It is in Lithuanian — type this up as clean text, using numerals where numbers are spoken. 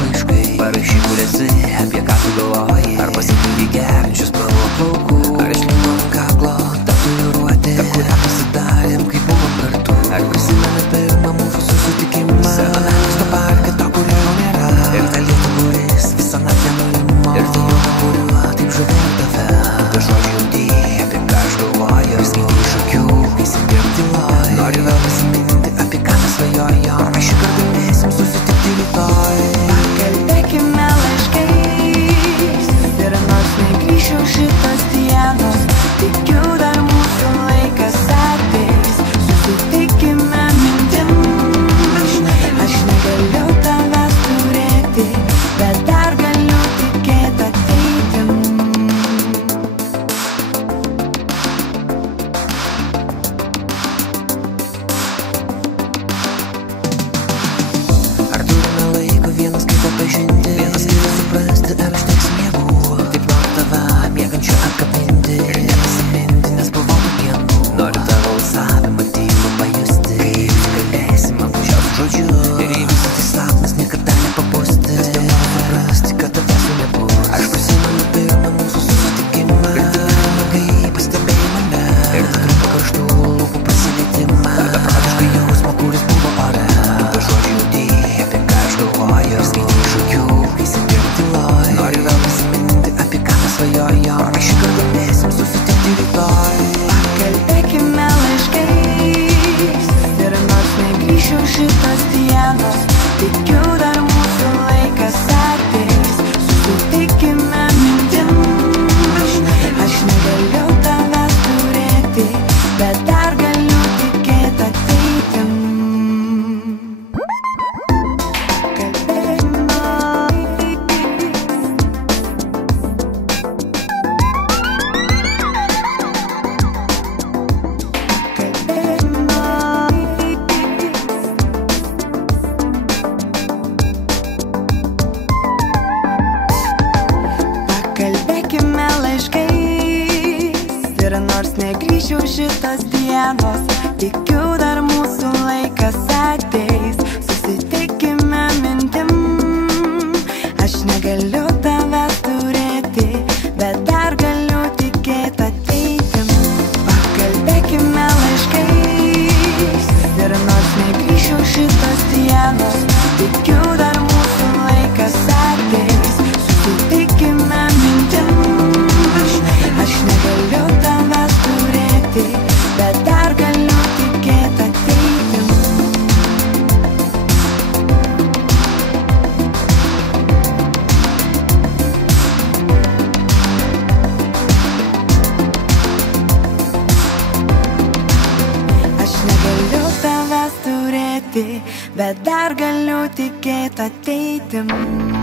laiškai. Parašyk, kur esi, apie ką tu galvoji. Ar pasitingi gerinčius spalvų plaukų. Ar išlino ant kaklo tatuiruotė, per kurią pasidarėm, kai buvom kartu. Ar prisimeni pirmą mūsų susitikimą Senamiesto parke, to kurio jau nėra. Ir tą lietų, kuris visą naktį nurimo. Ir tai jau kuriuo taip žavėjau tave. Be žodžių jautį, apie ką aš galvoju. Ir skaitai iš akių, įsidėm tyloj. Noriu vėl prisiminti, apie ką mes svajojom. Aš šį kartą galėsim susitikti rytoj. Pakalbėkime laiškais. Ir nors negrįšiu šitas dienos, tikiu dar mūsų laikas ateis. Susitikime mintim. Aš negaliu tavęs turėti, bet dar galiu tikėti ateitim. Ar turime laiko vienas kitą pažinti, vienas kitą suprasti, ar užteksim jėgų? Taip noriu tave miegančią apkabinti ir nepasiminti, nes buvau vienu. Noriu tavo alsavimą tylų pajusti, kai galėsim man gražiausių žodžių. Ir jei visas tai sapnas niekada nepabusti, vis dėl noriu suprasti, kad tavęs jau nebus. Aš prisimenu pirmą mūsų susitikimą, ir tą pirmą, kai pastebėjai mane. Ir tą trumpą karštų lūpų prasilietimą, tą beprotišką jausmą, kuris buvo ore. Be žodžių jautį, apie ką aš galvoju. Ir skaitai iš akių, kai sėdėjom tyloj. Noriu vėl prisiminti, apie ką mes svajojom. Ar šį kartą galėsim susitikti rytoj. Pakalbėkime laiškais. Ir nors negrįšiu šitas dienos, tikiu dar mūsų laikas ateis. Susitikime mintim. Aš negaliu tavęs turėti, bet dar galiu tikėti ateitim. Pakalbėkime laiškais. Ir nors negrįšiu šitas dienos, tikiu dar mūsų laikas ateis. Susitikime mintim. Aš negaliu tavęs turėti, bet dar galiu tikėti ateitim. Pakalbėkime laiškais. Ir nors negrįšiu šitas dienos, tikiu dar mūsų laikas ateis. Susitikime mintim. Aš negaliu tavęs turėti, bet dar galiu tikėti ateitim. Aš negaliu tavęs turėti, bet dar galiu tikėti ateitim.